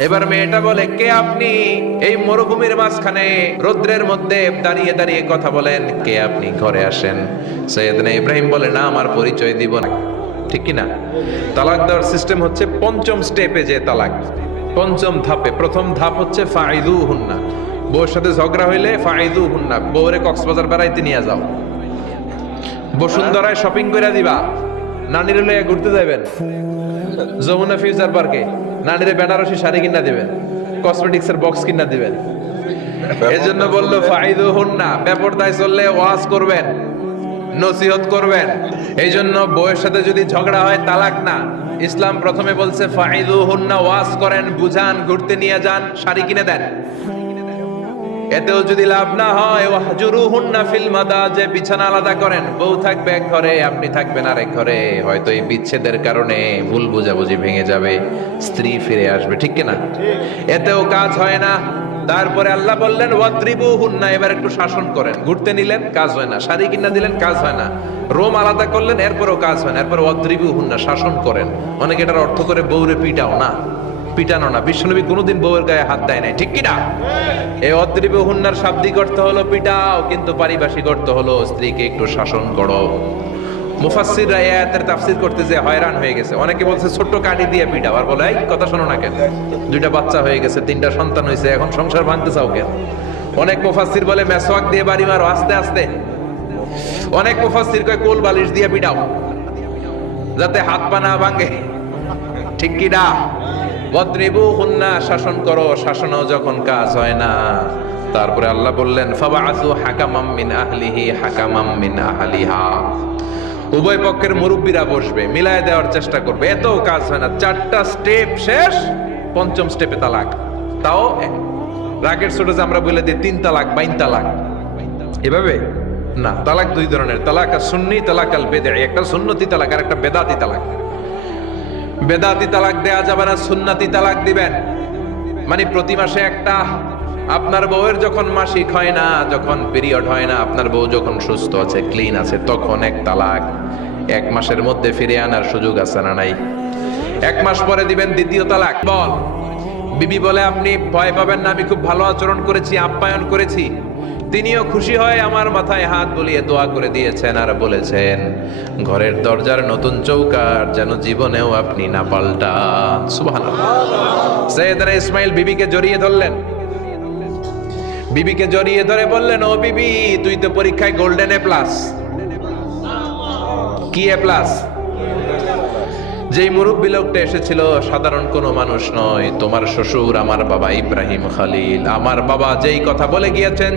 এবার মেয়েটা বলে, কে আপনি? এই মরুভূমির মাঝখানে রৌদ্রের মধ্যে দাঁড়িয়ে দাঁড়িয়ে কথা বলেন, কে আপনি? ঘরে আসেন। সৈয়দনা ইব্রাহিম বলে, না, আমার পরিচয় দিব না। ঠিক কি না? তালাক দেওয়ার সিস্টেম হচ্ছে পঞ্চম স্টেপে যে তালাক। পঞ্চম ধাপে, প্রথম ধাপ হচ্ছে ফাইদু হুন্না বউর সাথে ঝগড়া হইলে ফাইদু হুন্না বউরে কক্সবাজার বেড়াইতে নিয়ে যাও। বসুন্ধরায় শপিং করে দিবা। নানির লইয়া ঘুরতে যাবেন যমুনা ফিউচার পার্কে নানিরে বেনারসি শাড়ি কিনা দিবেন কসমেটিক্স এর বক্স কিনা দিবেন। এই জন্য বলল ফাইদু হন না বেপরদায় চললে ওয়াজ করবেন, নসিহত করবেন। এই জন্য বউয়ের সাথে যদি ঝগড়া হয়, তালাক না। ইসলাম প্রথমে বলছে ফাইদু হুন্না ওয়াজ করেন, বুঝান, ঘুরতে নিয়ে যান, শাড়ি কিনে দেন। এতেও যদি লাভ না হয় ওয়াহজুরু হুন্না ফিল মাদা যে বিছানা আলাদা করেন। বউ থাকবে এক ঘরে, আপনি থাকবেন আরেক ঘরে। হয়তো এই বিচ্ছেদের কারণে ভুল বোঝাবুঝি ভেঙে যাবে, স্ত্রী ফিরে আসবে, ঠিক কিনা? এতেও কাজ হয় না। তারপরে আল্লাহ বললেন ওয়াদ্রিবু হুন্না এবার একটু শাসন করেন। ঘুরতে নিলেন, কাজ হয় না। শাড়ি কিনা দিলেন, কাজ হয় না। রোম আলাদা করলেন, এরপরও কাজ হয় না। এরপর ওয়াদ্রিবু হুন্না শাসন করেন। অনেকে এটার অর্থ করে বৌরে পিটাও না। পিটানো না। বিশ্বনবী কোনোদিন বউয়ের গায়ে হাত দেয় নাই। ঠিক কিনা? এই অদ্রিব হুন্নার শাব্দিক অর্থ হলো পিটাও, কিন্তু পারিভাষিক অর্থ হলো স্ত্রীকে একটু শাসন করো। মুফাসসিররা এই আয়াতের তাফসীর করতে যে হয়রান হয়ে গেছে। অনেকে বলছে, ছোট্ট কাঠি দিয়ে পিটাও। আর বলে কথা শোনো না কেন। দুইটা বাচ্চা হয়ে গেছে, তিনটা সন্তান হয়েছে, এখন সংসার ভাঙতে চাও কেন? অনেক মুফাসসির বলে, মেসওয়াক দিয়ে বাড়ি মারো, আস্তে আস্তে। অনেক মুফাসসির কয়, কোল বালিশ দিয়ে পিটাও, যাতে হাত পা না ভাঙে। ঠিক কি না বদ্রিবু হুন্না শাসন করো, শাসনও যখন কাজ হয় না। তারপরে আল্লাহ বললেন, ফাবাআসু হাকামাম মিন আহলিহি, হাকামাম মিন আহলিহা। উভয় পক্ষের মুরব্বীরা বসবে, মিলায় দেওয়ার চেষ্টা করবে। এত কাজ হয় না, চারটা স্টেপ শেষ, পঞ্চম স্টেপে তালাক। তাও রাগের ছোট আমরা বলে দিই, তিন তালাক, বাইন তালাক। এভাবে? না, তালাক দুই ধরনের, তালাক আর সুন্নি, তালাক আল বেদে একটা সুন্নতি তালাক আর একটা বেদাতি তালাক। বেদাতি তালাক দেয়া যাবে না, সুন্নাতি তালাক দিবেন। মানে প্রতি মাসে একটা, আপনার বউয়ের যখন মাসিক হয় না, যখন পিরিয়ড হয় না, আপনার বউ যখন সুস্থ আছে ক্লিন আছে, তখন এক তালাক। এক মাসের মধ্যে ফিরে আনার সুযোগ আছে না নাই? এক মাস পরে দিবেন দ্বিতীয় তালাক। বল। বিবি বলে, আপনি ভয় পাবেন না, আমি খুব ভালো আচরণ করেছি, আপ্যায়ন করেছি। তিনিও খুশি হয়ে আমার মাথায় হাত বলিয়ে দোয়া করে দিয়েছেন আর বলেছেন, ঘরের দরজার নতুন চৌকার যেন জীবনেও আপনি না পাল্টান। সুবহানাল্লাহ। সৈয়দনা ইসমাইল বিবিকে জড়িয়ে ধরলেন। বিবিকে জড়িয়ে ধরে বললেন, ও বিবি, তুই তো পরীক্ষায় গোল্ডেন এ প্লাস। কি এ প্লাস? যেই মুরব্বী লোকটা এসেছিল, সাধারণ কোনো মানুষ নয়। তোমার শ্বশুর, আমার বাবা ইব্রাহিম খালিল। আমার বাবা যেই কথা বলে গিয়েছেন